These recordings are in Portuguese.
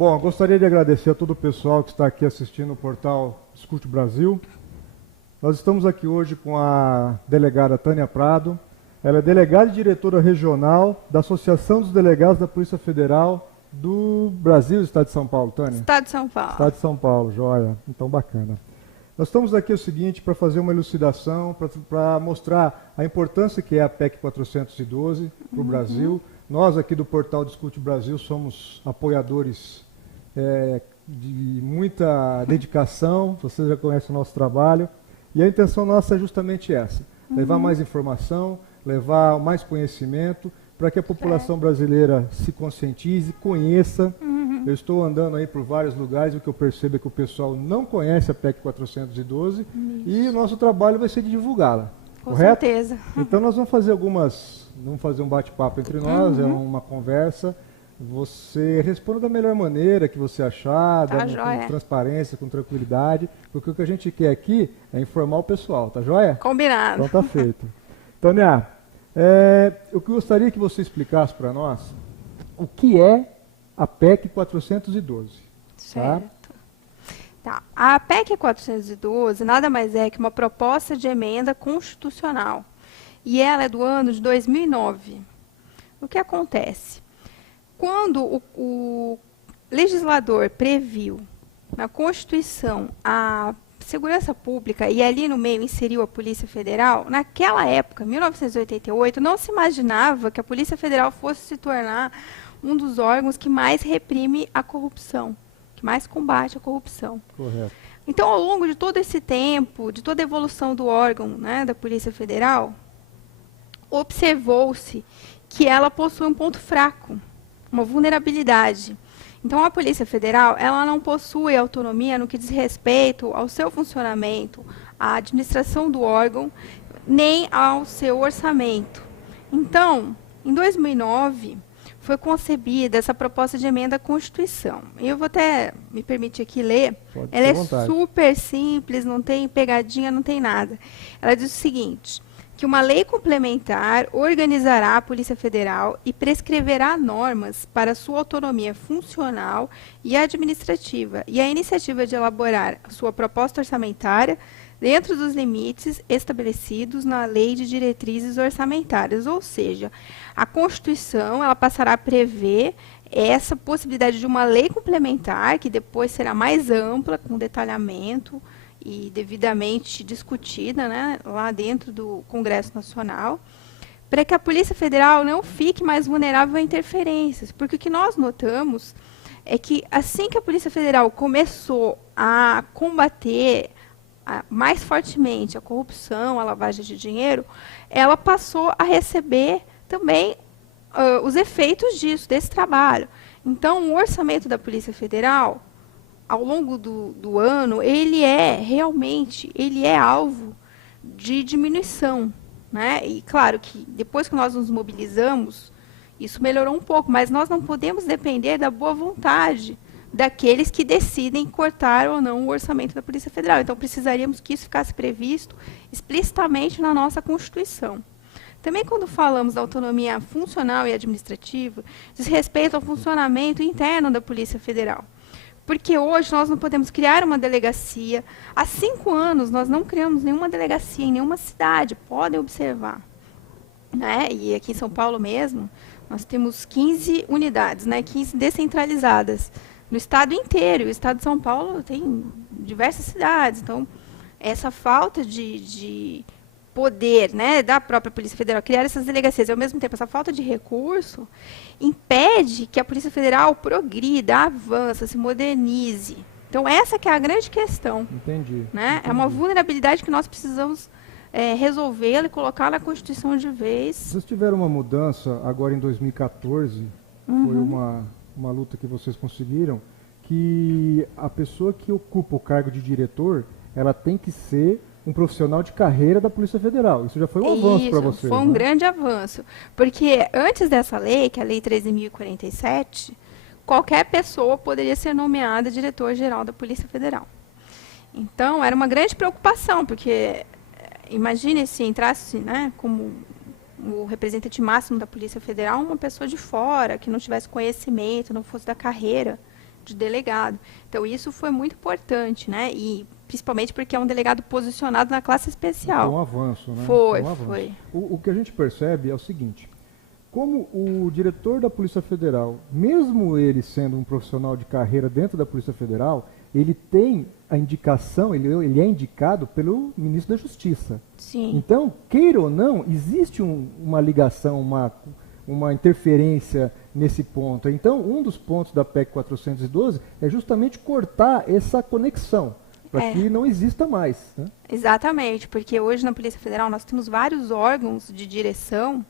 Bom, eu gostaria de agradecer a todo o pessoal que está aqui assistindo o portal Discute Brasil. Nós estamos aqui hoje com a delegada Tânia Prado. Ela é delegada e diretora regional da Associação dos Delegados da Polícia Federal do Brasil e Estado de São Paulo, Tânia? Estado de São Paulo. Estado de São Paulo, joia. Então, bacana. Nós estamos aqui o seguinte, para fazer uma elucidação, para mostrar a importância que é a PEC 412 para o Brasil. Nós aqui do portal Discute Brasil somos apoiadores de muita dedicação, vocês já conhecem o nosso trabalho, e a intenção nossa é justamente essa, levar mais informação, levar mais conhecimento, para que a população brasileira se conscientize, conheça. Eu estou andando aí por vários lugares, o que eu percebo é que o pessoal não conhece a PEC 412 e o nosso trabalho vai ser de divulgá-la. Com correto? certeza. Então nós vamos fazer um bate-papo entre nós, é uma conversa. Você responda da melhor maneira que você achar, com transparência, com tranquilidade, porque o que a gente quer aqui é informar o pessoal, tá joia? Combinado. Então tá feito. Tânia, eu gostaria que você explicasse para nós o que é a PEC 412. Certo. Tá. A PEC 412 nada mais é que uma proposta de emenda constitucional. E ela é do ano de 2009. O que acontece? Quando o legislador previu na Constituição a segurança pública e ali no meio inseriu a Polícia Federal, naquela época, 1988, não se imaginava que a Polícia Federal fosse se tornar um dos órgãos que mais reprime a corrupção, que mais combate a corrupção. Correto. Então, ao longo de todo esse tempo, de toda a evolução do órgão, né, da Polícia Federal, observou-se que ela possui um ponto fraco, uma vulnerabilidade. Então, a Polícia Federal, ela não possui autonomia no que diz respeito ao seu funcionamento, à administração do órgão, nem ao seu orçamento. Então, em 2009, foi concebida essa proposta de emenda à Constituição. Eu vou até me permitir aqui ler. Ela é super simples, não tem pegadinha, não tem nada. Ela diz o seguinte, que uma lei complementar organizará a Polícia Federal e prescreverá normas para sua autonomia funcional e administrativa, e a iniciativa de elaborar sua proposta orçamentária dentro dos limites estabelecidos na Lei de Diretrizes Orçamentárias. Ou seja, a Constituição ela passará a prever essa possibilidade de uma lei complementar, que depois será mais ampla, com detalhamento e devidamente discutida, né, lá dentro do Congresso Nacional, para que a Polícia Federal não fique mais vulnerável a interferências. Porque o que nós notamos é que assim que a Polícia Federal começou a combater mais fortemente a corrupção, a lavagem de dinheiro, ela passou a receber também os efeitos disso, desse trabalho. Então, o orçamento da Polícia Federal, ao longo do ano, ele é alvo de diminuição, né? E claro que depois que nós nos mobilizamos, isso melhorou um pouco, mas nós não podemos depender da boa vontade daqueles que decidem cortar ou não o orçamento da Polícia Federal. Então, precisaríamos que isso ficasse previsto explicitamente na nossa Constituição. Também, quando falamos da autonomia funcional e administrativa, diz respeito ao funcionamento interno da Polícia Federal. Porque hoje nós não podemos criar uma delegacia. Há 5 anos nós não criamos nenhuma delegacia em nenhuma cidade, podem observar. Né? E aqui em São Paulo mesmo, nós temos 15 unidades, né? 15 descentralizadas. No estado inteiro, o estado de São Paulo tem diversas cidades. Então, essa falta de poder, né, da própria Polícia Federal criar essas delegacias, e ao mesmo tempo essa falta de recurso, impede que a Polícia Federal progrida, avance, se modernize. Então, essa que é a grande questão. Entendi. Né? É uma vulnerabilidade que nós precisamos resolvê-la e colocar na Constituição de vez. Vocês tiveram uma mudança agora em 2014, foi uma luta que vocês conseguiram, que a pessoa que ocupa o cargo de diretor, ela tem que ser um profissional de carreira da Polícia Federal. Isso já foi um avanço para vocês. Foi um grande avanço. Porque antes dessa lei, que é a Lei 13.047, qualquer pessoa poderia ser nomeada diretor-geral da Polícia Federal. Então, era uma grande preocupação, porque imagine se entrasse, né, como o representante máximo da Polícia Federal uma pessoa de fora, que não tivesse conhecimento, não fosse da carreira, de delegado. Então, isso foi muito importante, né? E principalmente porque é um delegado posicionado na classe especial. Foi um avanço, né? Foi, um avanço. foi. O que a gente percebe é o seguinte, como o diretor da Polícia Federal, mesmo ele sendo um profissional de carreira dentro da Polícia Federal, ele tem a indicação, ele é indicado pelo ministro da Justiça. Sim. Então, queira ou não, existe uma ligação, uma interferência nesse ponto. Então, um dos pontos da PEC 412 é justamente cortar essa conexão, para que não exista mais. Né? Exatamente, porque hoje na Polícia Federal nós temos vários órgãos de direção,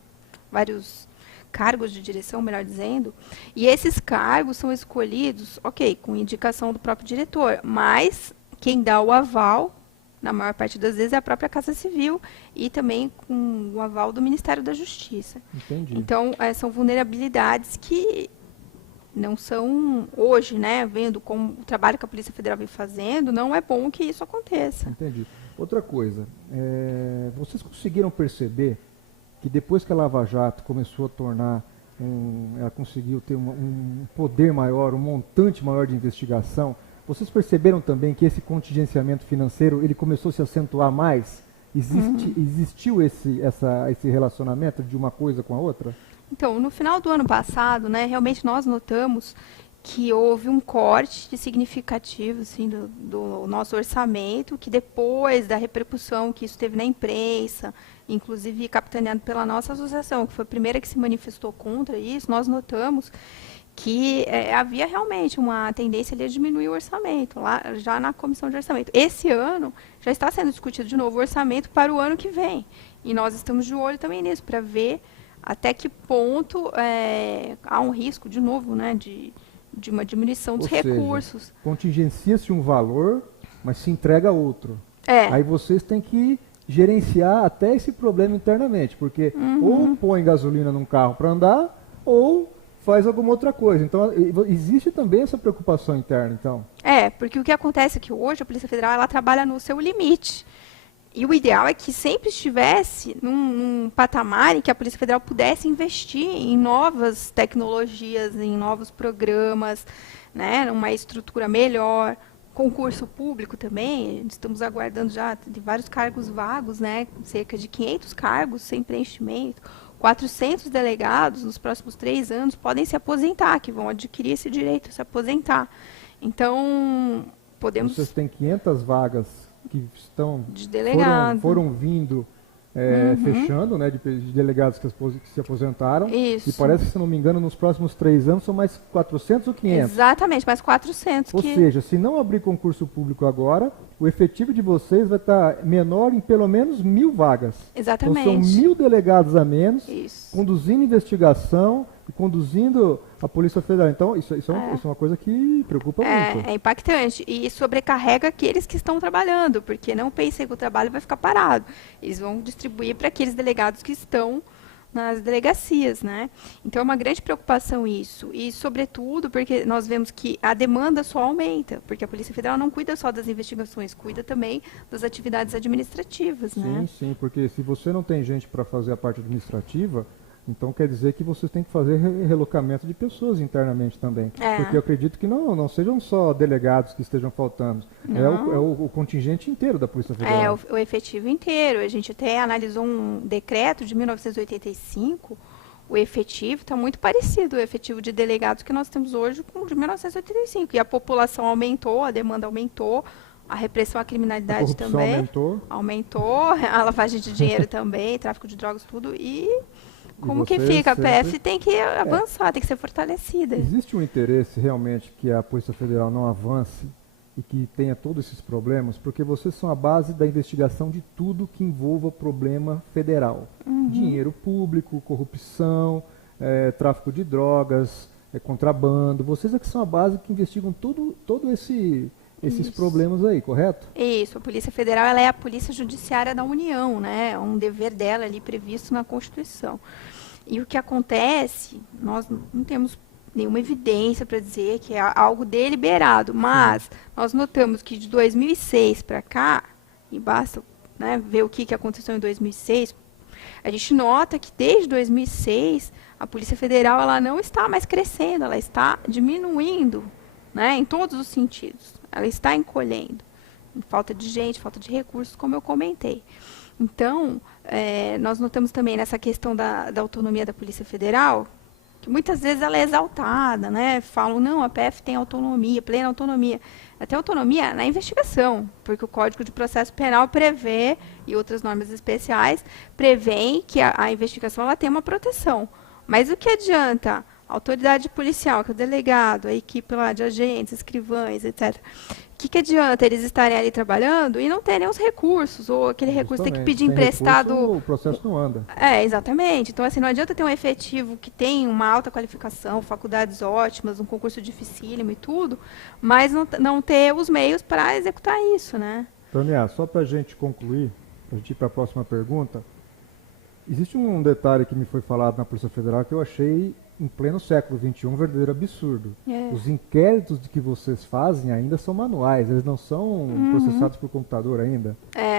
vários cargos de direção, melhor dizendo, e esses cargos são escolhidos, ok, com indicação do próprio diretor, mas quem dá o aval, na maior parte das vezes, é a própria Casa Civil e também com o aval do Ministério da Justiça. Entendi. Então, são vulnerabilidades que não são, hoje, né, vendo como o trabalho que a Polícia Federal vem fazendo, não é bom que isso aconteça. Entendi. Outra coisa, vocês conseguiram perceber que depois que a Lava Jato começou a tornar, ela conseguiu ter um poder maior, um montante maior de investigação, vocês perceberam também que esse contingenciamento financeiro ele começou a se acentuar mais? Existiu esse relacionamento de uma coisa com a outra? Então, no final do ano passado, né, realmente nós notamos que houve um corte significativo assim, do nosso orçamento, que depois da repercussão que isso teve na imprensa, inclusive capitaneado pela nossa associação, que foi a primeira que se manifestou contra isso, nós notamos que havia realmente uma tendência ali a diminuir o orçamento, lá, já na comissão de orçamento. Esse ano já está sendo discutido de novo o orçamento para o ano que vem. E nós estamos de olho também nisso, para ver até que ponto há um risco, de novo, né, de uma diminuição dos recursos. Contingencia-se um valor, mas se entrega outro. Aí vocês têm que gerenciar até esse problema internamente, porque ou põe gasolina num carro para andar, ou faz alguma outra coisa. Então, existe também essa preocupação interna, então? Porque o que acontece é que hoje a Polícia Federal ela trabalha no seu limite. E o ideal é que sempre estivesse num patamar em que a Polícia Federal pudesse investir em novas tecnologias, em novos programas, né, numa estrutura melhor, concurso público também. Estamos aguardando já de vários cargos vagos, né, cerca de 500 cargos sem preenchimento. 400 delegados nos próximos 3 anos podem se aposentar, que vão adquirir esse direito de se aposentar. Então, podemos... Vocês têm 500 vagas que estão de delegado. Foram vindo fechando, né, de delegados que se aposentaram. Isso. E parece que, se não me engano, nos próximos 3 anos são mais 400 ou 500? Exatamente, mais 400. Ou seja, se não abrir concurso público agora, o efetivo de vocês vai estar menor em pelo menos 1.000 vagas. Exatamente. Então são 1.000 delegados a menos, isso, conduzindo investigação e conduzindo a Polícia Federal. Então isso é uma coisa que preocupa muito. É impactante e sobrecarrega aqueles que estão trabalhando, porque não pensem que o trabalho vai ficar parado. Eles vão distribuir para aqueles delegados que estão nas delegacias, né? Então é uma grande preocupação isso. E, sobretudo, porque nós vemos que a demanda só aumenta, porque a Polícia Federal não cuida só das investigações, cuida também das atividades administrativas, né? Sim, porque se você não tem gente para fazer a parte administrativa, então quer dizer que vocês têm que fazer relocamento de pessoas internamente também. Porque eu acredito que não sejam só delegados que estejam faltando. É o contingente inteiro da Polícia Federal. O efetivo inteiro. A gente até analisou um decreto de 1985. O efetivo está muito parecido, o efetivo de delegados que nós temos hoje com o de 1985. E a população aumentou, a demanda aumentou, a repressão à criminalidade também aumentou, a lavagem de dinheiro também, tráfico de drogas, tudo. E como que fica? A PF tem que avançar, tem que ser fortalecida. Existe um interesse realmente que a Polícia Federal não avance e que tenha todos esses problemas, porque vocês são a base da investigação de tudo que envolva problema federal. Dinheiro público, corrupção, tráfico de drogas, contrabando. Vocês é que são a base que investigam todo esses problemas aí, correto? Isso, a Polícia Federal ela é a Polícia Judiciária da União, né? É um dever dela ali previsto na Constituição. E o que acontece, nós não temos nenhuma evidência para dizer que é algo deliberado, mas nós notamos que de 2006 para cá, e basta, né, ver o que aconteceu em 2006, a gente nota que desde 2006 a Polícia Federal ela não está mais crescendo, ela está diminuindo né, em todos os sentidos. Ela está encolhendo. Falta de gente, falta de recursos, como eu comentei. Então, nós notamos também nessa questão da autonomia da Polícia Federal, que muitas vezes ela é exaltada, né? Falam, não, a PF tem autonomia, plena autonomia. Ela tem autonomia na investigação, porque o Código de Processo Penal prevê, e outras normas especiais, prevêem que a investigação ela tem uma proteção. Mas o que adianta a autoridade policial, que é o delegado, a equipe lá de agentes, escrivães, etc., o que adianta eles estarem ali trabalhando e não terem os recursos, ou aquele recurso tem que pedir emprestado... Recurso, o processo não anda. Exatamente. Então, assim, não adianta ter um efetivo que tem uma alta qualificação, faculdades ótimas, um concurso dificílimo e tudo, mas não ter os meios para executar isso, né? Tânia, só para a gente concluir, para a gente ir para a próxima pergunta, existe um detalhe que me foi falado na Polícia Federal que eu achei, em pleno século XXI, um verdadeiro absurdo. Os inquéritos que vocês fazem ainda são manuais, eles não são processados por computador ainda.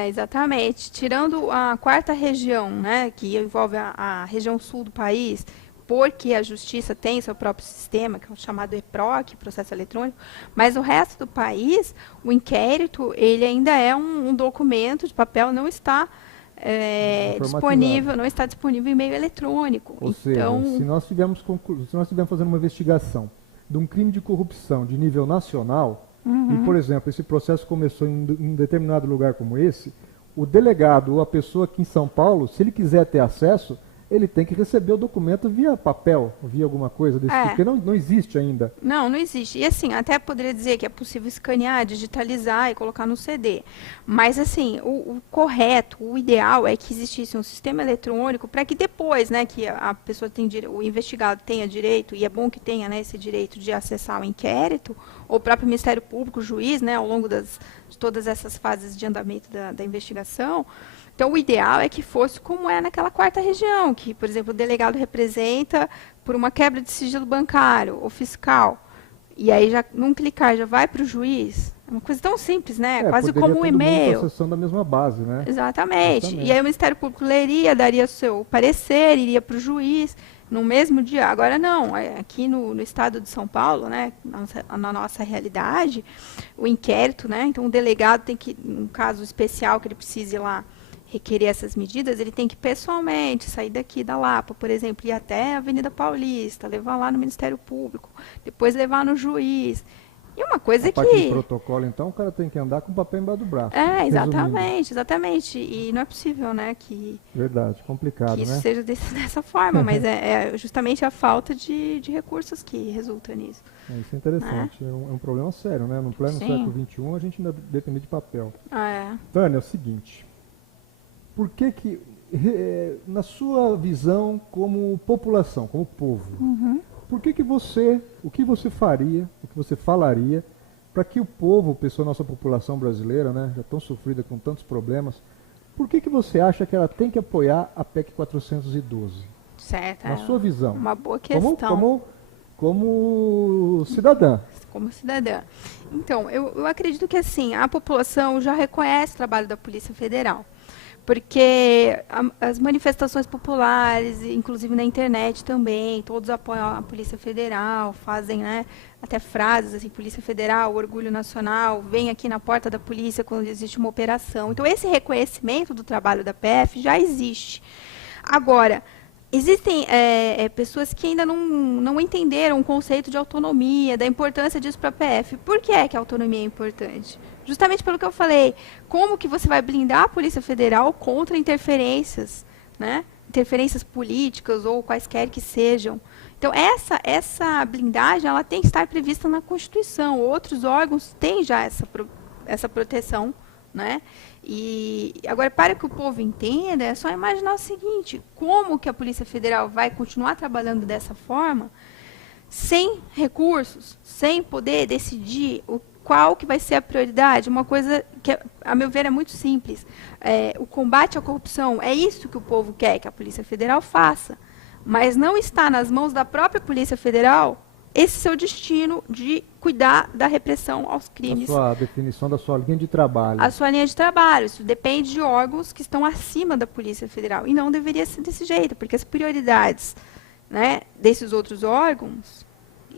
Exatamente. Tirando a quarta região, né, que envolve a região sul do país, porque a Justiça tem seu próprio sistema, que é o chamado EPROC, processo eletrônico, mas o resto do país, o inquérito, ele ainda é um documento de papel, não está... disponível, não está disponível em meio eletrônico. Ou seja, se nós estivermos fazendo uma investigação de um crime de corrupção de nível nacional, e, por exemplo, esse processo começou em um determinado lugar como esse, o delegado ou a pessoa aqui em São Paulo, se ele quiser ter acesso, ele tem que receber o documento via papel, via alguma coisa desse tipo, porque não existe ainda. Não existe. E assim, até poderia dizer que é possível escanear, digitalizar e colocar no CD. Mas assim, o correto, o ideal é que existisse um sistema eletrônico para que depois, né, que a pessoa o investigado tenha direito, e é bom que tenha, né, esse direito de acessar o inquérito, ou o próprio Ministério Público, o juiz, né, ao longo de todas essas fases de andamento da investigação. Então, o ideal é que fosse como é naquela quarta região, que, por exemplo, o delegado representa por uma quebra de sigilo bancário ou fiscal. E aí, já num clicar, já vai para o juiz. É uma coisa tão simples, né? Quase como um e-mail. Acessão da mesma base, né? Exatamente. E aí o Ministério Público leria, daria seu parecer, iria para o juiz no mesmo dia. Agora, não. Aqui no estado de São Paulo, né, na nossa realidade, o inquérito, né? Então, o delegado tem que, num caso especial que ele precise ir lá requerer essas medidas, ele tem que pessoalmente sair daqui da Lapa, por exemplo, ir até a Avenida Paulista, levar lá no Ministério Público, depois levar no juiz. E uma coisa a parte de protocolo, então, o cara tem que andar com o papel embaixo do braço. Exatamente. E não é possível, né, que... Verdade, complicado, que isso né? seja dessa forma, mas é justamente a falta de recursos que resulta nisso. Isso é interessante, é um problema sério, né? No pleno século XXI, a gente ainda depende de papel. Tânia, é o seguinte... Por que, na sua visão como população, como povo, o que você faria, o que você falaria para que o povo, pessoa, nossa população brasileira, né, já tão sofrida com tantos problemas, por que você acha que ela tem que apoiar a PEC 412? Certo. Na sua visão. Uma boa questão. Como cidadã. Como cidadã. Então, eu acredito que assim, a população já reconhece o trabalho da Polícia Federal. Porque as manifestações populares, inclusive na internet também, todos apoiam a Polícia Federal, fazem, né, até frases assim, Polícia Federal, Orgulho Nacional, vem aqui na porta da polícia quando existe uma operação. Então, esse reconhecimento do trabalho da PF já existe. Agora, existem pessoas que ainda não entenderam o conceito de autonomia, da importância disso para a PF. Por que é que a autonomia é importante? Justamente pelo que eu falei, como que você vai blindar a Polícia Federal contra interferências, né? Interferências políticas ou quaisquer que sejam. Então, essa blindagem ela tem que estar prevista na Constituição. Outros órgãos têm já essa proteção, né? E agora, para que o povo entenda, é só imaginar o seguinte, como que a Polícia Federal vai continuar trabalhando dessa forma, sem recursos, sem poder decidir qual que vai ser a prioridade? Uma coisa que, a meu ver, é muito simples. O combate à corrupção, é isso que o povo quer que a Polícia Federal faça. Mas não está nas mãos da própria Polícia Federal esse seu destino de cuidar da repressão aos crimes. A definição da sua linha de trabalho. A sua linha de trabalho. Isso depende de órgãos que estão acima da Polícia Federal. E não deveria ser desse jeito, porque as prioridades, né, desses outros órgãos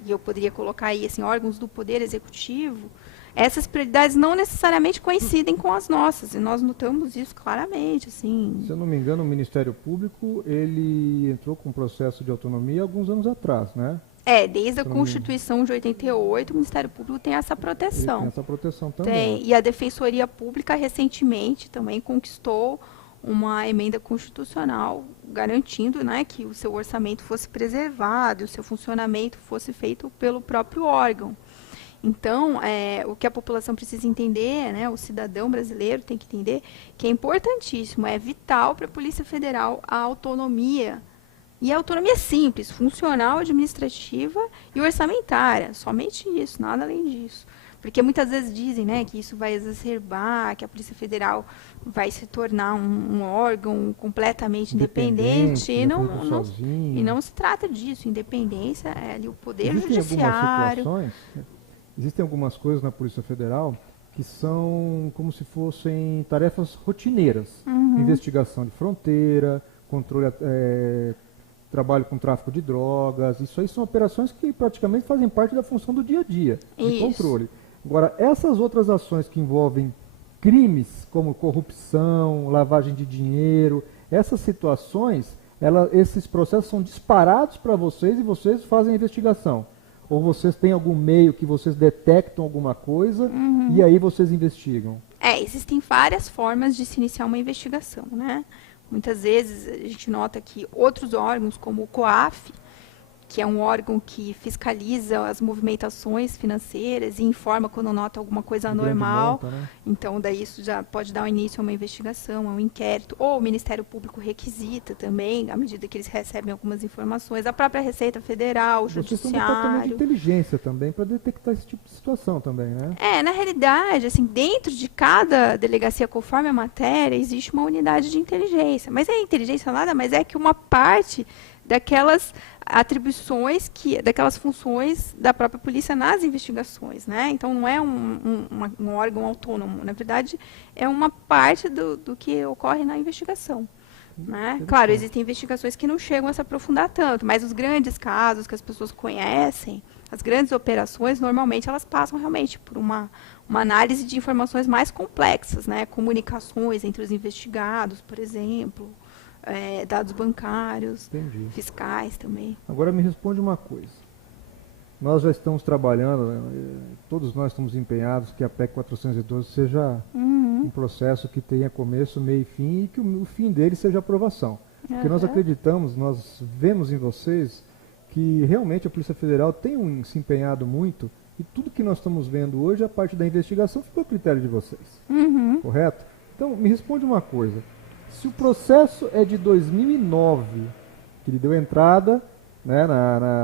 e eu poderia colocar aí assim, órgãos do Poder Executivo, essas prioridades não necessariamente coincidem com as nossas, e nós notamos isso claramente. Assim. Se eu não me engano, o Ministério Público ele entrou com um processo de autonomia alguns anos atrás, né? Desde a Constituição de 88, o Ministério Público tem essa proteção. Ele tem essa proteção também. Tem, e a Defensoria Pública recentemente também conquistou uma emenda constitucional garantindo, né, que o seu orçamento fosse preservado, o seu funcionamento fosse feito pelo próprio órgão. Então, o que a população precisa entender, né, o cidadão brasileiro tem que entender que é importantíssimo, é vital para a Polícia Federal a autonomia. E a autonomia simples, funcional, administrativa e orçamentária. Somente isso, nada além disso. Porque muitas vezes dizem, né, que isso vai exacerbar, que a Polícia Federal vai se tornar um órgão completamente independente. E não se trata disso. Independência é ali o Poder Judiciário. Existem algumas coisas na Polícia Federal que são como se fossem tarefas rotineiras. Investigação de fronteira, controle, trabalho com tráfico de drogas. Isso aí são operações que praticamente fazem parte da função do dia a dia, de controle. Agora, essas outras ações que envolvem crimes como corrupção, lavagem de dinheiro, essas situações, esses processos são disparados para vocês e vocês fazem a investigação. Ou vocês têm algum meio que vocês detectam alguma coisa e aí vocês investigam? Existem várias formas de se iniciar uma investigação, né? Muitas vezes a gente nota que outros órgãos, como o COAF, que é um órgão que fiscaliza as movimentações financeiras e informa quando nota alguma coisa anormal. Monta, né? Então, daí isso já pode dar início a uma investigação, a um inquérito. Ou o Ministério Público requisita também, à medida que eles recebem algumas informações. A própria Receita Federal, o Judiciário. Vocês têm um departamento de inteligência também para detectar esse tipo de situação também, né? Na realidade, assim, dentro de cada delegacia, conforme a matéria, existe uma unidade de inteligência. Mas a inteligência nada mais é que uma parte daquelas atribuições, daquelas funções da própria polícia nas investigações, né? Então, não é um órgão autônomo. Na verdade, é uma parte do que ocorre na investigação. Né? Claro, existem investigações que não chegam a se aprofundar tanto, mas os grandes casos que as pessoas conhecem, as grandes operações, normalmente elas passam realmente por uma análise de informações mais complexas, né? Comunicações entre os investigados, por exemplo, dados bancários, fiscais também. Agora me responde uma coisa. Nós já estamos trabalhando, todos nós estamos empenhados que a PEC 412 seja um processo que tenha começo, meio e fim, e que o fim dele seja aprovação. Porque nós acreditamos, nós vemos em vocês que realmente a Polícia Federal tem se empenhado muito, e tudo que nós estamos vendo hoje, a parte da investigação, ficou a critério de vocês. Correto? Então, me responde uma coisa. Se o processo é de 2009, que ele deu entrada, né,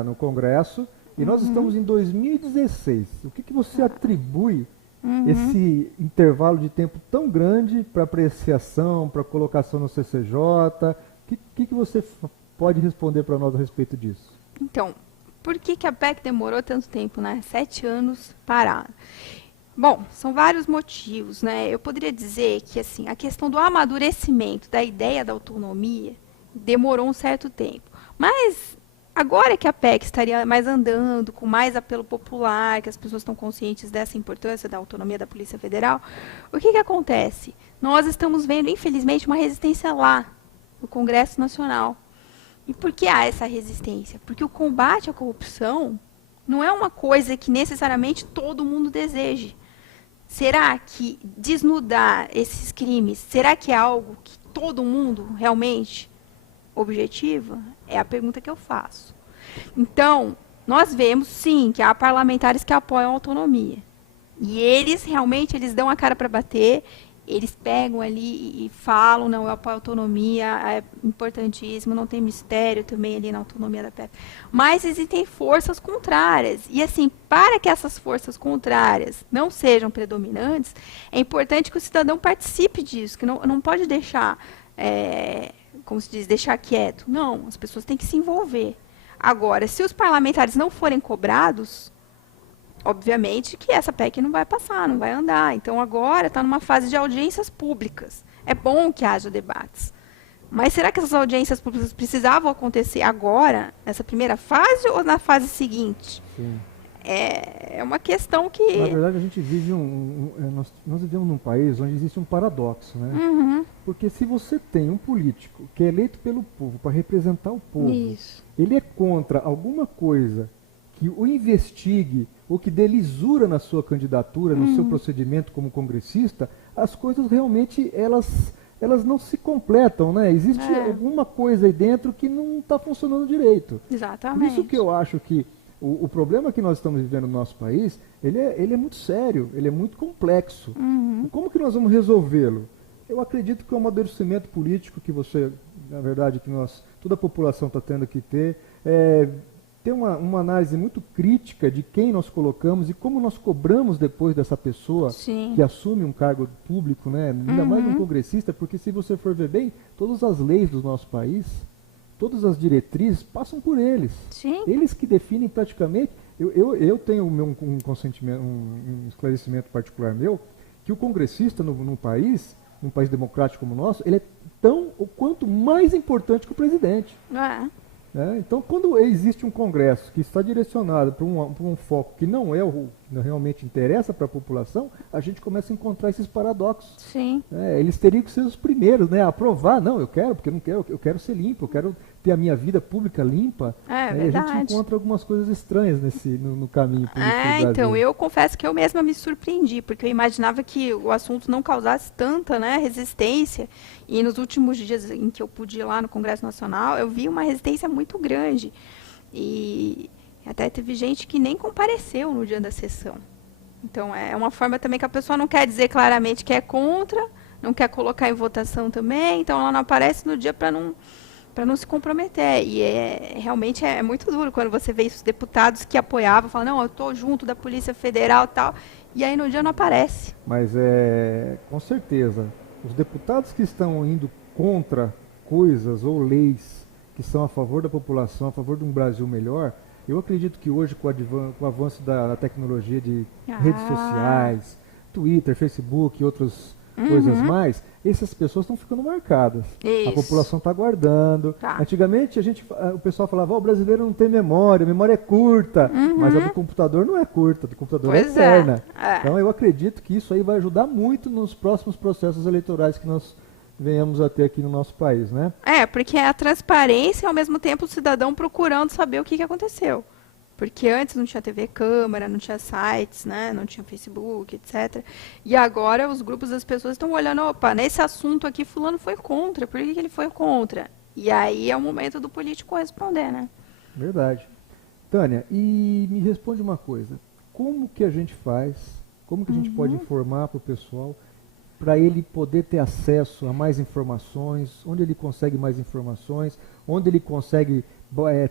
no Congresso, e nós estamos em 2016, o que você atribui esse intervalo de tempo tão grande para apreciação, para colocação no CCJ? O que você pode responder para nós a respeito disso? Então, por que a PEC demorou tanto tempo, né? 7 anos parada? Bom, são vários motivos, né? Eu poderia dizer que assim, a questão do amadurecimento da ideia da autonomia demorou um certo tempo. Mas agora que a PEC estaria mais andando, com mais apelo popular, que as pessoas estão conscientes dessa importância da autonomia da Polícia Federal, o que acontece? Nós estamos vendo, infelizmente, uma resistência lá, no Congresso Nacional. E por que há essa resistência? Porque o combate à corrupção não é uma coisa que necessariamente todo mundo deseje. Será que desnudar esses crimes, será que é algo que todo mundo realmente objetiva? É a pergunta que eu faço. Então, nós vemos, sim, que há parlamentares que apoiam a autonomia. E eles, realmente, eles dão a cara para bater, eles pegam ali e falam, não, eu apoio a autonomia, é importantíssimo, não tem mistério também ali na autonomia da PEC. Mas existem forças contrárias. E, assim, para que essas forças contrárias não sejam predominantes, é importante que o cidadão participe disso, que não pode deixar, como se diz, deixar quieto. Não, as pessoas têm que se envolver. Agora, se os parlamentares não forem cobrados, obviamente que essa PEC não vai passar, não vai andar. Então, agora está numa fase de audiências públicas. É bom que haja debates. Mas será que essas audiências públicas precisavam acontecer agora, nessa primeira fase, ou na fase seguinte? Sim. É uma questão que... Na verdade, a gente vive nós vivemos num país onde existe um paradoxo, né? Uhum. Porque se você tem um político que é eleito pelo povo para representar o povo, Isso. ele é contra alguma coisa que o investigue ou que dê lisura na sua candidatura, no seu procedimento como congressista, as coisas realmente elas não se completam, né? Existe alguma coisa aí dentro que não está funcionando direito. Exatamente. Por isso que eu acho que o problema que nós estamos vivendo no nosso país, ele é muito sério, ele é muito complexo. E como que nós vamos resolvê-lo? Eu acredito que o amadurecimento político que você, na verdade, que toda a população está tendo que ter uma análise muito crítica de quem nós colocamos e como nós cobramos depois dessa pessoa Sim. que assume um cargo público, né? Ainda mais um congressista, porque se você for ver bem, todas as leis do nosso país, todas as diretrizes passam por eles. Sim. Eles que definem praticamente. Eu tenho um esclarecimento particular meu, que o congressista num país democrático como o nosso, ele é tão ou quanto mais importante que o presidente. Então, quando existe um congresso que está direcionado para um foco que não é o que realmente interessa para a população, a gente começa a encontrar esses paradoxos. Sim. Eles teriam que ser os primeiros, né, a aprovar. Não, eu quero, porque eu quero ser limpo, eu quero ter a minha vida pública limpa. É E a verdade. gente encontra algumas coisas estranhas no caminho político do Brasil. Então, eu confesso que eu mesma me surpreendi, porque eu imaginava que o assunto não causasse tanta, né, resistência. E nos últimos dias em que eu pude ir lá no Congresso Nacional, eu vi uma resistência muito grande. E até teve gente que nem compareceu no dia da sessão. Então, é uma forma também que a pessoa não quer dizer claramente que é contra, não quer colocar em votação também, então ela não aparece no dia para não se comprometer. E realmente é muito duro quando você vê os deputados que apoiavam, falam, não, eu estou junto da Polícia Federal e tal, e aí no dia não aparece. Mas com certeza, os deputados que estão indo contra coisas ou leis que são a favor da população, a favor de um Brasil melhor, eu acredito que hoje, com o avanço da tecnologia de redes sociais, Twitter, Facebook e outras coisas mais, essas pessoas estão ficando marcadas. Isso. A população está aguardando. Tá. Antigamente o pessoal falava, o brasileiro não tem memória, a memória é curta, mas a do computador não é curta, a do computador é eterna. Então eu acredito que isso aí vai ajudar muito nos próximos processos eleitorais que nós venhamos a ter aqui no nosso país, né? Porque é a transparência e ao mesmo tempo o cidadão procurando saber o que aconteceu. Porque antes não tinha TV Câmara, não tinha sites, né? Não tinha Facebook, etc. E agora os grupos das pessoas estão olhando, opa, nesse assunto aqui fulano foi contra, por que ele foi contra? E aí é o momento do político responder, né? Verdade. Tânia, e me responde uma coisa, como que a gente faz, como que a gente pode informar para o pessoal para ele poder ter acesso a mais informações, onde ele consegue mais informações, onde ele consegue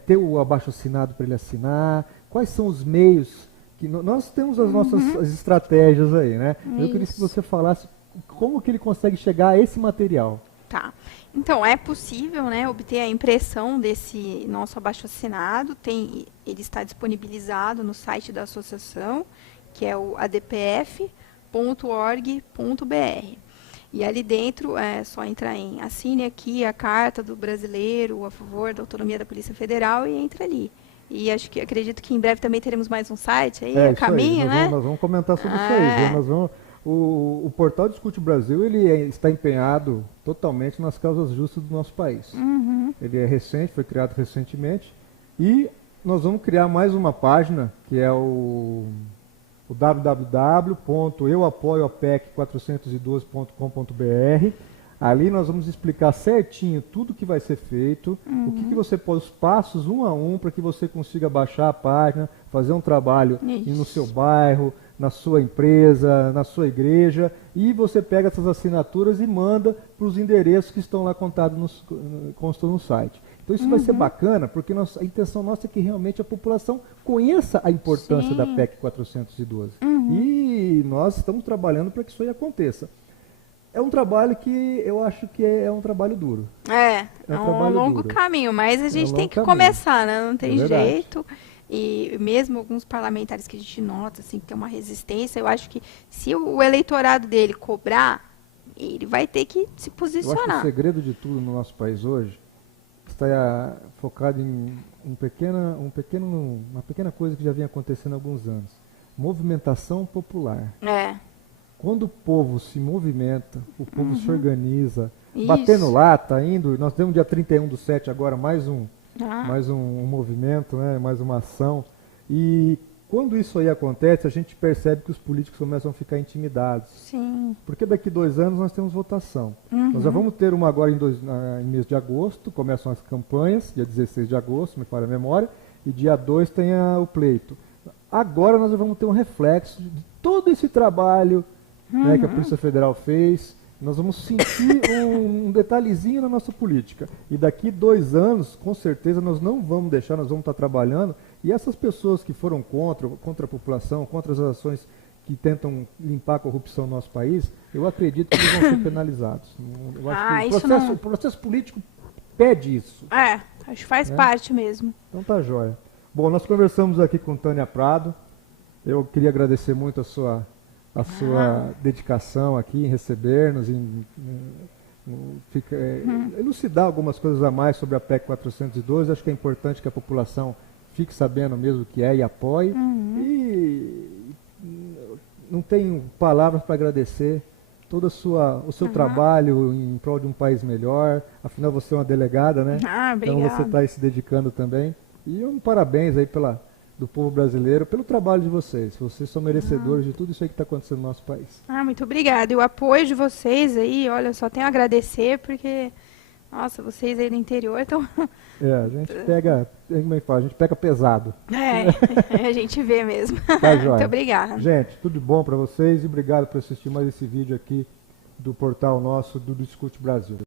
ter o abaixo-assinado para ele assinar, quais são os meios que nós temos as nossas as estratégias aí, né? Isso. Eu queria que você falasse como que ele consegue chegar a esse material. Tá. Então, é possível, né, obter a impressão desse nosso abaixo-assinado, ele está disponibilizado no site da associação, que é o adpf.org.br. E ali dentro é só entrar em assine aqui a carta do brasileiro a favor da autonomia da Polícia Federal e entra ali. E acredito que em breve também teremos mais um site aí, a caminho, né? Nós vamos comentar sobre isso aí. Viu? O portal Discute Brasil está empenhado totalmente nas causas justas do nosso país. Ele é recente, foi criado recentemente e nós vamos criar mais uma página que é o www.euapoioapec412.com.br. Ali nós vamos explicar certinho tudo que vai ser feito, o que você pode, os passos um a um para que você consiga baixar a página, fazer um trabalho no seu bairro, na sua empresa, na sua igreja, e você pega essas assinaturas e manda para os endereços que estão lá constam no site. Então isso vai ser bacana, porque a intenção nossa é que realmente a população conheça a importância da PEC 412. E nós estamos trabalhando para que isso aí aconteça. É um trabalho que eu acho que é um trabalho duro. É um longo caminho, mas a gente tem que começar, né? Não tem jeito. E mesmo alguns parlamentares que a gente nota assim, que tem uma resistência, eu acho que se o eleitorado dele cobrar, ele vai ter que se Eu acho que o posicionar. segredo de tudo no nosso país hoje está focado em uma pequena coisa que já vem acontecendo há alguns anos. Movimentação popular. É, Quando o povo se movimenta, o povo se organiza, isso. batendo lata, indo. Nós temos dia 31/7 agora Ah, mais um movimento, né, mais uma ação. E quando isso aí acontece, a gente percebe que os políticos começam a ficar intimidados. sim. Porque daqui 2 anos nós temos votação. Nós já vamos ter uma agora em mês de agosto, começam as campanhas, dia 16 de agosto, me falha a memória, e dia 2 tem o pleito. Agora nós já vamos ter um reflexo de todo esse trabalho, né, que a Polícia Federal fez. Nós vamos sentir um detalhezinho na nossa política. E daqui 2 anos, com certeza, nós não vamos deixar, nós vamos estar trabalhando. E essas pessoas que foram contra a população, contra as ações que tentam limpar a corrupção no nosso país, eu acredito que eles vão ser penalizados. Eu acho que o processo político pede isso. É, acho que faz parte mesmo. Então tá jóia. Bom, nós conversamos aqui com Tânia Prado. Eu queria agradecer muito a sua dedicação aqui em receber-nos, elucidar algumas coisas a mais sobre a PEC 412. Acho que é importante que a população fique sabendo mesmo o que é e apoie. E não tenho palavras para agradecer todo o seu trabalho em prol de um país melhor. Afinal, você é uma delegada, né? Obrigada. Então você está aí se dedicando também. E parabéns aí do povo brasileiro pelo trabalho de vocês. Vocês são merecedores de tudo isso aí que está acontecendo no nosso país. Muito obrigada. E o apoio de vocês aí, olha, eu só tenho a agradecer, porque, nossa, vocês aí do interior estão... A gente pega, como é que fala? A gente pega pesado. A gente vê mesmo. Tá, joia. Muito obrigada. Gente, tudo de bom para vocês e obrigado por assistir mais esse vídeo aqui do portal nosso do Discute Brasil.